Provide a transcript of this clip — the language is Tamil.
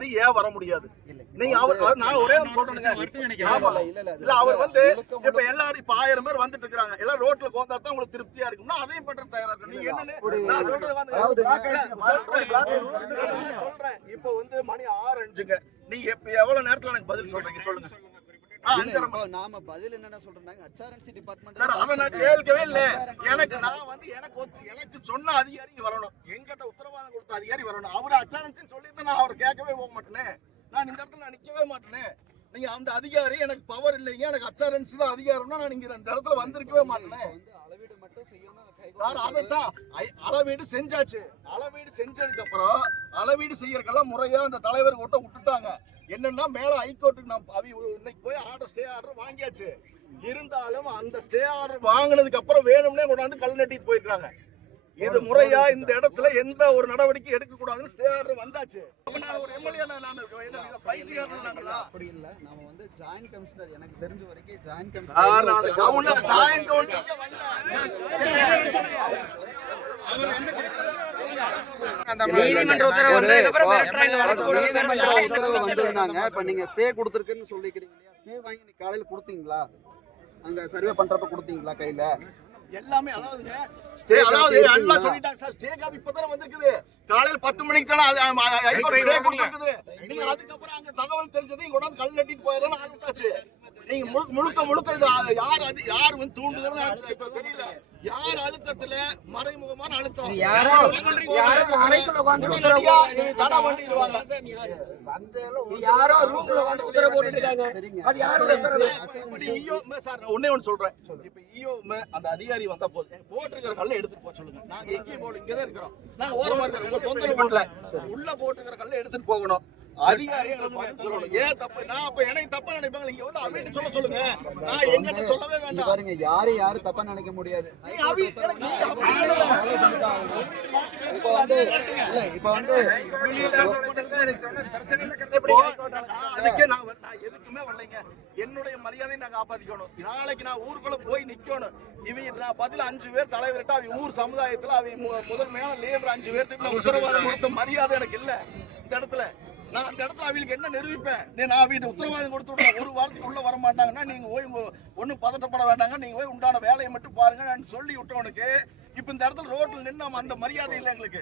அதிகாரி ஏன் வர முடியாது? நீங்க நான் ஒரே சொல்றேனுங்க. இல்ல அவர் வந்து இப்ப எல்லாரும் இப்ப 1000 பேர் வந்துட்டு இருக்காங்க. எல்லாம் ரோட்ல கோந்தா தான் உங்களுக்கு திருப்தியா இருக்கும்னா அதையும் பண்ற தயாரா இருக்கு. நீங்க என்னன்னு நான் சொல்றது வந்து சொல்றேன். இப்ப வந்து மணி 6:05ங்க. நீங்க இப்ப எவ்வளவு நேரத்துல எனக்கு பதில் சொல்றீங்க சொல்லுங்க. நாம பதில் என்னன்னா சொல்றோம்னா HRNC டிபார்ட்மெண்ட் சார் அத நான் கேட்கவே இல்ல. எனக்கு சொன்ன அதிகாரி வரணும். என்கிட்ட உத்தரவாதம் கொடுத்த அதிகாரி வரணும். அவரு HRNC சொல்லிட்டு நான் அவர் கேட்கவே போக மாட்டேனே. நான் இந்த இடத்துல நான் நிக்கவே மாட்டேனே. நீங்க அந்த அதிகாரி எனக்கு பவர் இல்லைங்க, எனக்கு HRNC தான் அதிகாரம்னா நான் இங்க இந்த இடத்துல வந்திருக்கவே மாட்டேனே. அளவீடு மட்டும் செய்யணும் சார். அதைத்தான் அளவீடு செஞ்சாச்சு. அளவீடு செஞ்சதுக்கு அப்புறம் அளவீடு செய்யறதுக்கெல்லாம் முறையா அந்த தலைவர் கூட்ட விட்டுட்டாங்க. என்னன்னா மேல ஹைகோர்ட்டுக்கு நான் இன்னைக்கு போய் ஸ்டே ஆர்டர் வாங்கியாச்சு. இருந்தாலும் அந்த ஸ்டே ஆர்டர் வாங்கினதுக்கு அப்புறம் வேணும்னே கொண்டாந்து கல் நட்டிட்டு போயிருக்காங்க. இது முறையா இந்த இடத்துல எந்த ஒரு நடவடிக்கை எடுக்க கூடாதுன்னு ஸ்டே ஆர்டர் வந்தாச்சு. ஒரு எம்எல்ஏ அப்படி இல்ல. நாம வந்து ஜாயிண்ட் கமிஷனர் எனக்கு தெரிஞ்ச வரைக்கும் ஜாயிண்ட் இப்ப நீங்க ஸ்டே கொடுத்துருக்குன்னு சொல்லிக்கிறீங்க இல்லையா? ஸ்டே வாங்கி நீங்க காலையில கொடுத்தீங்களா? அங்க சர்வே பண்றப்ப கொடுத்தீங்களா கையில? எல்லாமே அதாவது எல்லாம் சொல்லிட்டாங்க சார். ஸ்டே காப்பி இப்பதான் வந்திருக்குது. காலையில 10 மணிக்கு தானே ஹைகோர்ட் ஸ்டே கொடுத்திருக்குது. நீங்க அதுக்கப்புறம் அங்க தகவல் தெரிஞ்சது இங்க கொண்டாந்து கல் நட்டிட்டு போயிடலாம் ஆரம்பிச்சாச்சு. நீங்க முழுக்க யார் வந்து தூண்டுதுன்னு இப்ப தெரியல. யார் அழுத்தத்துல மறைமுகமான அழுத்தம் தடை பண்ணிடுவாங்க. ஒன்னே ஒண்ணு சொல்றேன். இப்ப அந்த அதிகாரி வந்தா போதும் போட்டிருக்கிற கல்ல எடுத்துட்டு போக சொல்லுங்க. நாங்க எங்கேயும் போல இங்கதான் இருக்கிறோம். நாங்க ஓரமா இருக்கிறோம். உங்க தொந்தரவு பண்ணல. உள்ள போட்டிருக்கிற கல்ல எடுத்துட்டு போகணும். அதிகாரி சொல்லணும். ஏன் தப்பு? நான் அப்ப எனக்கு தப்பா நினைப்பாங்க. நீங்க வந்து அவர்கிட்ட சொல்லுங்க. நான் எங்கிட்ட சொல்லவே வேண்டாம். பாருங்க, யாரும் தப்பா நினைக்க முடியாது. அதுக்கே நான் எதுக்குமே வரலைங்க. என்னுடைய மரியாதையை நான் காப்பாத்திக்கணும். நாளைக்கு நான் ஊருக்குள்ள போய் நிக்கணும். இவங்க நான் பதில் 5 பேர் தலைவர்கிட்ட அவங்க ஊர் சமுதாயத்துல அவங்க முதன்மையான லீடர் 5 பேருக்கு நான் உத்தரவாதம் கொடுத்த மரியாதை எனக்கு இல்ல. இந்த இடத்துல நான் அந்த இடத்துல அவங்களுக்கு என்ன நிரூபிப்பேன்? நான் அவங்களுக்கு உத்தரவாதம் கொடுத்து விடுறேன். ஒரு வாரத்துக்கு உள்ள வர மாட்டாங்கன்னா நீங்க போய் ஒன்னும் பதட்டப்பட வேண்டாங்க. நீங்க போய் உண்டான வேலையை மட்டும் பாருங்க நான் சொல்லி விட்டவனுக்கு இப்ப இந்த இடத்துல ரோட்ல நின்று அந்த மரியாதை இல்லை எங்களுக்கு.